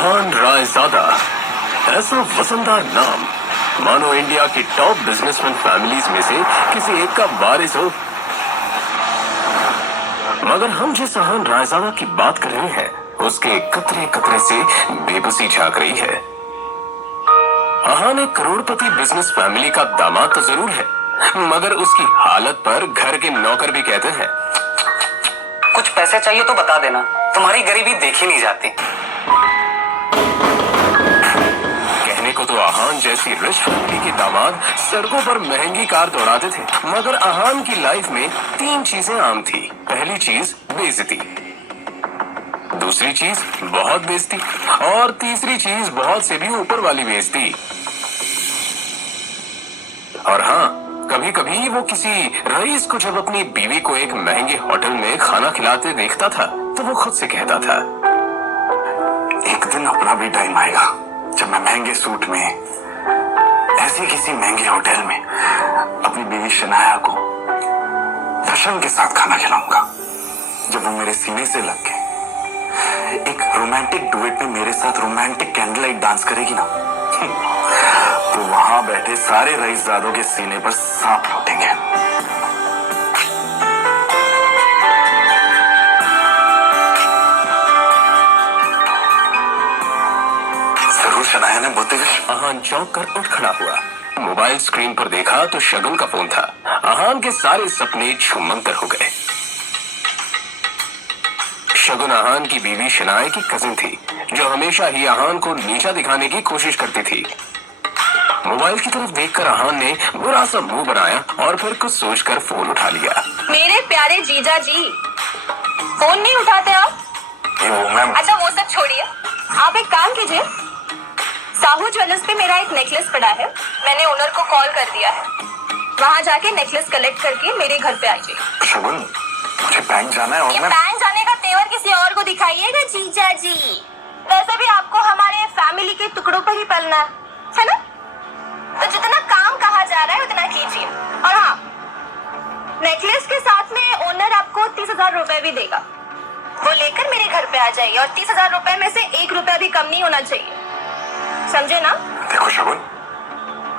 अहान रायजादा, ऐसा वजनदार नाम मानो इंडिया की टॉप बिजनेसमैन फैमिलीज में से किसी एक का वारिस हो। मगर हम जिस अहान रायजादा की बात कर रहे हैं उसके कतरे कतरे से बेबसी झांक रही है। अहान एक करोड़पति बिजनेस फैमिली का दामाद तो जरूर है, मगर उसकी हालत पर घर के नौकर भी कहते हैं, कुछ पैसे चाहिए तो बता देना, तुम्हारी गरीबी देखी नहीं जाती। कहने को तो अहान जैसी रिच फैमिली के दामाद सड़कों पर महंगी कार दौड़ाते थे, मगर अहान की लाइफ में 3 चीजें आम थी। पहली चीज बेइज्जती, दूसरी चीज बहुत बेइज्जती और तीसरी चीज बहुत से भी ऊपर वाली बेइज्जती। और हाँ, कभी कभी वो किसी रईस को जब अपनी बीवी को एक महंगे होटल में खाना खिलाते देखता था तो वो खुद से कहता था, एक दिन अपना भी टाइम आएगा जब मैं महंगे सूट में ऐसे किसी महंगे होटल में अपनी बीवी शनाया को दर्शन के साथ खाना खिलाऊंगा। जब वो मेरे सीने से लग के एक रोमांटिक डुएट में मेरे साथ रोमांटिक कैंडल लाइट डांस करेगी ना, तो वहां बैठे सारे रईसजादों के सीने पर सांप लौटेंगे। जरूर शनाया ने बोलते हुए अहान चौंक कर उठ खड़ा हुआ। मोबाइल स्क्रीन पर देखा तो शगुन का फोन था। अहान के सारे सपने छूमंतर हो गए। शगुन अहान की बीवी शनाया की कजिन थी, जो हमेशा ही अहान को नीचा दिखाने की कोशिश करती थी। मोबाइल की तरफ देखकर अहान ने बुरा सा मुंह बनाया और फिर कुछ सोचकर फोन उठा लिया। मेरे प्यारे जीजा जी, फोन नहीं उठाते आप? मैम। अच्छा वो सब छोड़िए, आप एक काम कीजिए, साहू ज्वेलर्स पे मेरा एक नेकलेस पड़ा है, मैंने ओनर को कॉल कर दिया है, वहाँ जाके नेकलेस कलेक्ट करके मेरे घर पे आ जाइए। शगुन, मुझे बैंक जाना है और ये मैं बैंक जाने का तेवर किसी और को दिखाइएगा जीजा जी। वैसे भी आपको हमारे फैमिली के टुकड़ों पर ही पलना है ना, तो जितना काम कहा जा रहा है उतना कीजिए। और हाँ, नेकलेस के साथ में ओनर आपको 30,000 रुपए भी देगा, वो लेकर मेरे घर पे आ जाइए और 30,000 रुपए में से 1 रुपया भी कम नहीं होना चाहिए, समझे ना? देखो शगुन,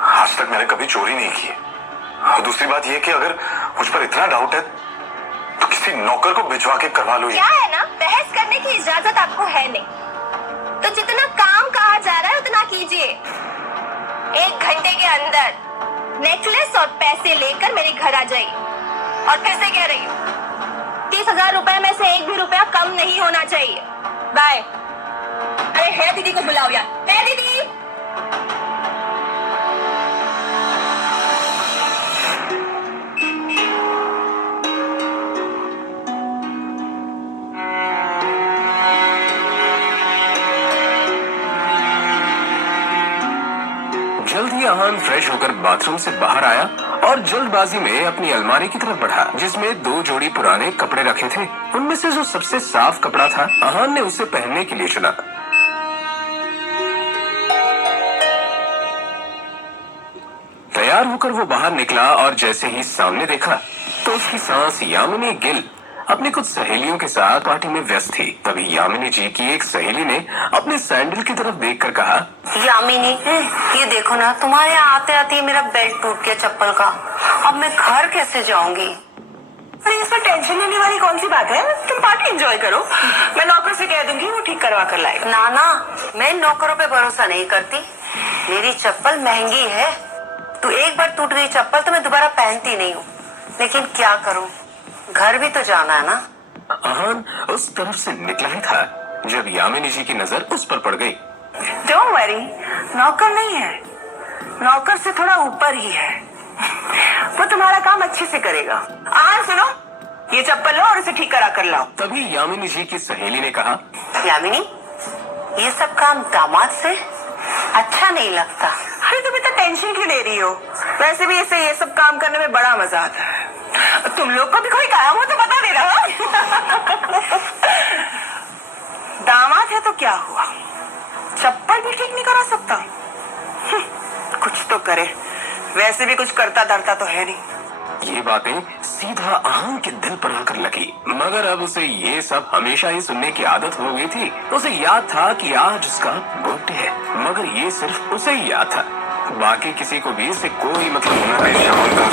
आज तक मैंने कभी चोरी नहीं की है। और दूसरी बात यह कि अगर मुझ पर इतना डाउट है तो किसी नौकर को भिजवा के करवा लो। क्या है ना, बहस करने की इजाजत आपको है नहीं, तो जितना काम कहा जा रहा है उतना कीजिए। 1 घंटे के अंदर नेकलेस और पैसे लेकर मेरे घर आ जाइए। और फिर से कह रही हूँ, 30,000 रुपए में से 1 भी रुपया कम नहीं होना चाहिए। बाय। अरे है दीदी को बुलाओ यार, है दीदी। जल्द ही अहान फ्रेश होकर बाथरूम से बाहर आया और जल्दबाजी में अपनी अलमारी की तरफ बढ़ा, जिसमें 2 जोड़ी पुराने कपड़े रखे थे। उनमें से जो सबसे साफ कपड़ा था, अहान ने उसे पहनने के लिए चुना। तैयार होकर वो बाहर निकला और जैसे ही सामने देखा तो उसकी सांस यामिनी गिल अपनी कुछ सहेलियों के साथ पार्टी में व्यस्त थी। तभी यामिनी जी की एक सहेली ने अपने सैंडल की तरफ देखकर कहा, यामिनी, ये देखो ना, तुम्हारे यहाँ आते आते मेरा बेल्ट टूट गया चप्पल का, अब मैं घर कैसे जाऊंगी? अरे इसमें टेंशन लेने वाली कौन सी बात है, तुम पार्टी एंजॉय करो, मैं नौकर से कह दूंगी, वो ठीक करवा कर लाएगा। ना ना, मैं नौकरों पे भरोसा नहीं करती, मेरी चप्पल महंगी है, तो एक बार टूट गई चप्पल तो मैं दोबारा पहनती नहीं हूँ, लेकिन क्या करूँ, घर भी तो जाना है ना। अहान उस तरफ से निकला ही था जब यामिनी जी की नजर उस पर पड़ गई। डोंट वरी, नौकर नहीं है, नौकर से थोड़ा ऊपर ही है, वो तुम्हारा काम अच्छे से करेगा। सुनो, ये चप्पल लो और इसे ठीक करा कर लाओ। तभी यामिनी जी की सहेली ने कहा, यामिनी, ये सब काम दामाद से अच्छा नहीं लगता। अरे तुम इतना टेंशन क्यों ले रही हो, वैसे भी इसे ये सब काम करने में बड़ा मजा आता है। तुम लोग को भी कोई काम हो तो बता देना। दामाद है तो क्या हुआ, चप्पल भी ठीक नहीं करा सकता? कुछ तो करे, वैसे भी कुछ करता धरता तो है नहीं। ये बातें सीधा अहान के दिल पर आकर लगी। थी, मगर अब उसे ये सब हमेशा ही सुनने की आदत हो गई थी। तो उसे याद था कि आज उसका बर्थडे है, मगर ये सिर्फ उसे ही याद था, बाकी किसी को भी इससे कोई मतलब नहीं था।